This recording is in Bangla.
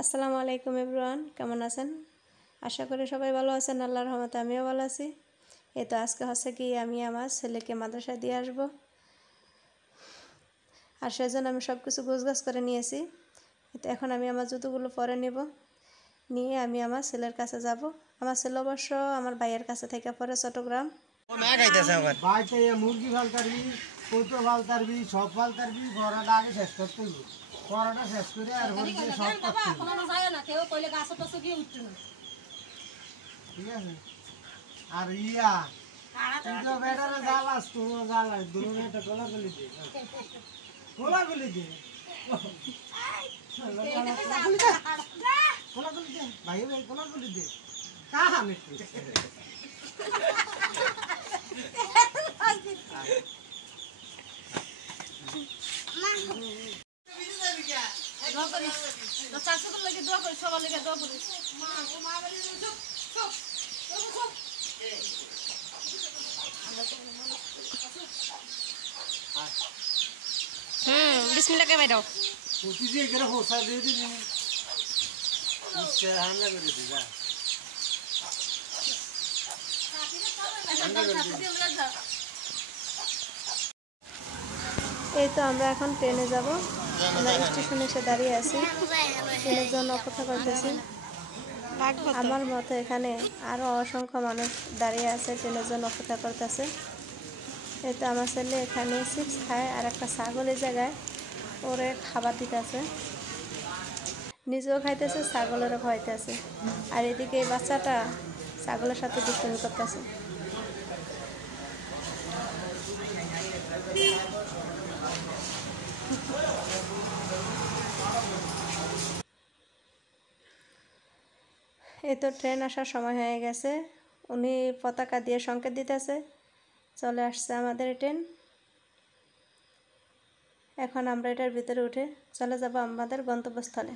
আসসালামু আলাইকুম এভরিওয়ান, কেমন আছেন? আশা করি সবাই ভালো আছেন। আল্লাহর রহমতে আমিও ভালো আছি। এই তো আজকে হচ্ছে কি আমি আমার ছেলেকে মাদ্রাসায় দিয়ে আসব, আর সেজন্য আমি সব কিছু গোছগাছ করে নিয়েছি। তো এখন আমি আমার জুতোগুলো পরে নেব, নিয়ে আমি আমার ছেলের কাছে যাব। আমার ছেলে অবশ্য আমার ভাইয়ের কাছে থেকে পরে চট্টগ্রাম। মুরগি ফালতারবি, কৌতো ফালতারবি, সব ফালতারবি, বড়াটা আগে শেষ করতে হবে। বড়াটা শেষ করে আর মুরগি সব করতে হবে। ঠিক আছে। আর ইয়া তুই তো বেটারে জ্বালাস, তুমিও জ্বালাস, দুজন একটা গোলাগুলি দে, গোলাগুলি দে, গোলাগুলি দে, ভাই ভাই গোলাগুলি দে, কাহা মিট্টি বিসমিল্লাহ কে বাইদাও প্রতি যে এখানে হোসা দিয়ে দিবি, হামলা করে দিবি। এই তো আমরা এখন ট্রেনে যাব। আমরা স্টেশনে এসে দাঁড়িয়ে আছি, ট্রেনের জন্য অপেক্ষা করতেছি। আমার মতো এখানে আরও অসংখ্য মানুষ দাঁড়িয়ে আছে, ট্রেনের জন্য অপেক্ষা করতেছে। এই তো আমার ছেলে এখানে চিপস খায়, আর একটা ছাগল এই জায়গায় ওরে খাবার দিতেছে, নিজেও খাইতেছে, ছাগলেরও খাইতেছে। আর এদিকে এই বাচ্চাটা ছাগলের সাথে দুষ্টুমি করতেছে। এই তো ট্রেন আসার সময় হয়ে গেছে, উনি পতাকা দিয়ে সংকেত দিতেছে, চলে আসছে আমাদের ট্রেন। এখন আমরা এটার ভিতরে উঠে চলে যাব আমাদের গন্তব্যস্থলে।